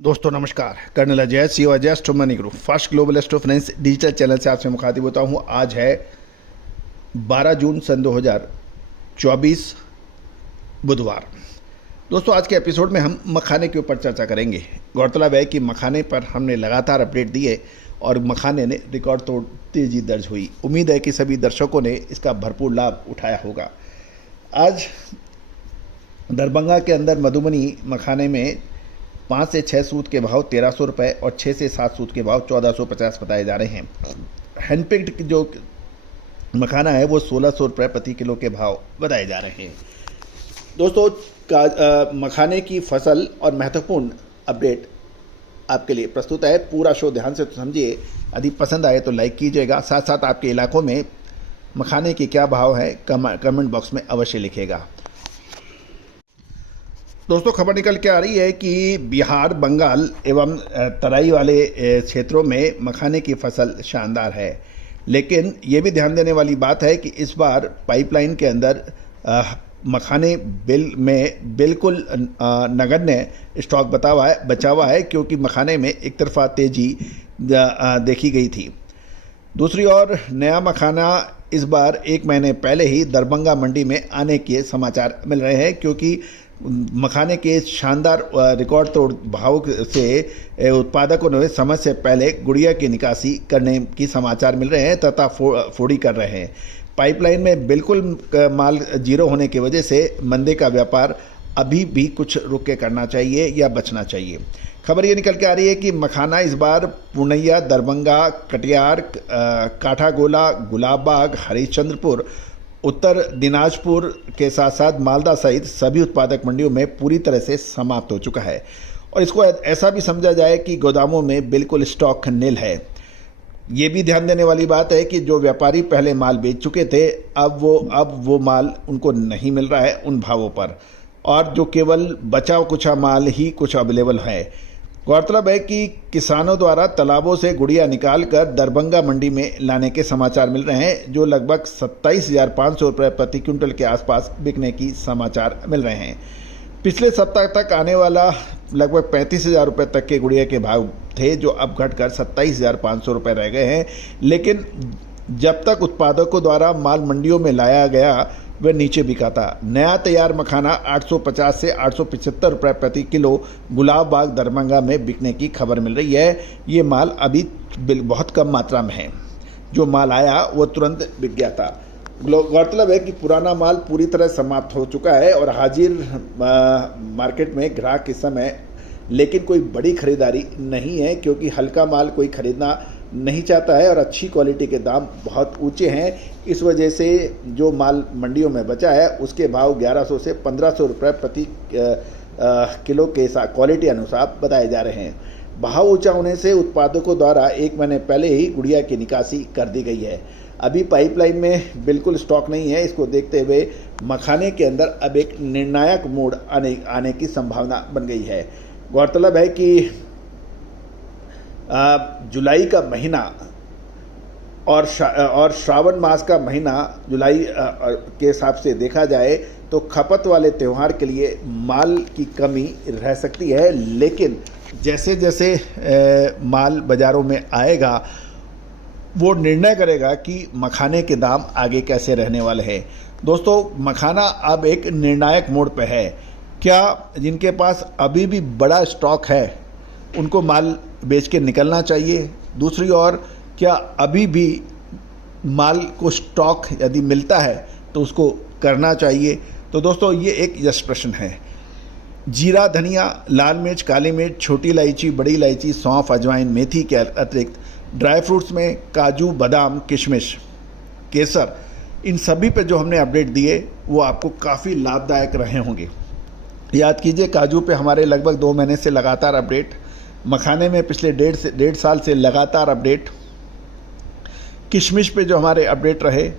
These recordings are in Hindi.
दोस्तों नमस्कार, colonel Ajay CO Ajay astro money group first global astro finance digital channel से आपसे मुखातिब होता हूँ। आज है 12 जून सन 2024 बुधवार। दोस्तों आज के एपिसोड में हम मखाने के ऊपर चर्चा करेंगे। गौरतलब है कि मखाने पर हमने लगातार अपडेट दिए और मखाने ने रिकॉर्ड तोड़ तेजी दर्ज हुई। उम्मीद है कि सभी दर्शकों ने इसका भरपूर लाभ उठाया होगा। आज दरभंगा के अंदर मधुबनी मखाने में 5 से 6 सूत के भाव 1300 रुपये और 6 से 7 सूत के भाव 1450 बताए जा रहे हैं। हैंडपिक्ड जो मखाना है वो 1600 रुपये प्रति किलो के भाव बताए जा रहे हैं। दोस्तों मखाने की फसल और महत्वपूर्ण अपडेट आपके लिए प्रस्तुत है। पूरा शो ध्यान से समझिए। यदि पसंद आए तो लाइक कीजिएगा। साथ साथ आपके इलाकों में मखाने के क्या भाव है कमेंट बॉक्स में अवश्य लिखिएगा। दोस्तों खबर निकल के आ रही है कि बिहार, बंगाल एवं तराई वाले क्षेत्रों में मखाने की फसल शानदार है, लेकिन ये भी ध्यान देने वाली बात है कि इस बार पाइपलाइन के अंदर मखाने में बिल्कुल नगण्य स्टॉक बचा हुआ है, क्योंकि मखाने में एक तरफा तेजी देखी गई थी। दूसरी ओर नया मखाना इस बार 1 महीने पहले ही दरभंगा मंडी में आने के समाचार मिल रहे हैं, क्योंकि मखाने के शानदार रिकॉर्ड तोड़ भाव से उत्पादकों ने समय से पहले गुड़िया की निकासी करने की समाचार मिल रहे हैं तथा फोड़ी कर रहे हैं। पाइपलाइन में बिल्कुल माल जीरो होने की वजह से मंदी का व्यापार अभी भी कुछ रुक के करना चाहिए या बचना चाहिए। खबर ये निकल के आ रही है कि मखाना इस बार पूर्णिया, दरभंगा, कटिहार, काठागोला, गुलाबबाग, हरिश्चंद्रपुर, उत्तर दिनाजपुर के साथ साथ मालदा सहित सभी उत्पादक मंडियों में पूरी तरह से समाप्त हो चुका है। और इसको ऐसा भी समझा जाए कि गोदामों में बिल्कुल स्टॉक नील है। ये भी ध्यान देने वाली बात है कि जो व्यापारी पहले माल बेच चुके थे अब वो माल उनको नहीं मिल रहा है उन भावों पर, और जो केवल बचा कुचा माल ही कुछ अवेलेबल है। गौरतलब है कि किसानों द्वारा तालाबों से गुड़िया निकालकर दरभंगा मंडी में लाने के समाचार मिल रहे हैं, जो लगभग 27,500 रुपये प्रति क्विंटल के आसपास बिकने की समाचार मिल रहे हैं। पिछले सप्ताह तक आने वाला लगभग 35,000 रुपये तक के गुड़िया के भाव थे, जो अब घटकर 27,500 रुपये रह गए हैं। लेकिन जब तक उत्पादकों द्वारा माल मंडियों में लाया गया वह नीचे बिका था। नया तैयार मखाना 850 से 875 रुपये प्रति किलो गुलाबबाग, दरभंगा में बिकने की खबर मिल रही है। ये माल अभी बहुत कम मात्रा में है। जो माल आया वो तुरंत बिक गया था। गौरतलब है कि पुराना माल पूरी तरह समाप्त हो चुका है और हाजिर मार्केट में ग्राहक इस समय लेकिन कोई बड़ी खरीदारी नहीं है, क्योंकि हल्का माल कोई खरीदना नहीं चाहता है और अच्छी क्वालिटी के दाम बहुत ऊंचे हैं। इस वजह से जो माल मंडियों में बचा है उसके भाव 1100 से 1500 रुपये प्रति किलो के क्वालिटी अनुसार बताए जा रहे हैं। भाव ऊंचा होने से उत्पादकों द्वारा 1 महीने पहले ही गुड़िया की निकासी कर दी गई है। अभी पाइपलाइन में बिल्कुल स्टॉक नहीं है। इसको देखते हुए मखाने के अंदर अब एक निर्णायक मोड़ आने की संभावना बन गई है। गौरतलब है कि जुलाई का महीना और श्रावण मास का महीना जुलाई के हिसाब से देखा जाए तो खपत वाले त्यौहार के लिए माल की कमी रह सकती है, लेकिन जैसे जैसे माल बाज़ारों में आएगा वो निर्णय करेगा कि मखाने के दाम आगे कैसे रहने वाले हैं। दोस्तों मखाना अब एक निर्णायक मोड़ पे है। क्या जिनके पास अभी भी बड़ा स्टॉक है उनको माल बेच के निकलना चाहिए? दूसरी ओर क्या अभी भी माल को स्टॉक यदि मिलता है तो उसको करना चाहिए? तो दोस्तों ये एक यस प्रश्न है। जीरा, धनिया, लाल मिर्च, काली मिर्च, छोटी इलायची, बड़ी इलायची, सौंफ, अजवाइन, मेथी के अतिरिक्त ड्राई फ्रूट्स में काजू, बादाम, किशमिश, केसर, इन सभी पे जो हमने अपडेट दिए वो आपको काफ़ी लाभदायक रहे होंगे। याद कीजिए काजू पे हमारे लगभग 2 महीने से लगातार अपडेट, मखाने में पिछले 1.5 साल से लगातार अपडेट, किशमिश पे जो हमारे अपडेट रहे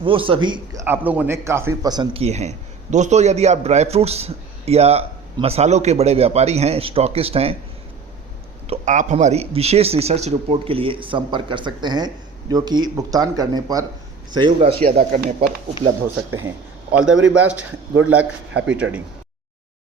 वो सभी आप लोगों ने काफ़ी पसंद किए हैं। दोस्तों यदि आप ड्राई फ्रूट्स या मसालों के बड़े व्यापारी हैं, स्टॉकिस्ट हैं, तो आप हमारी विशेष रिसर्च रिपोर्ट के लिए संपर्क कर सकते हैं, जो कि भुगतान करने पर, सहयोग राशि अदा करने पर उपलब्ध हो सकते हैं। All the very best, good luck, happy trading.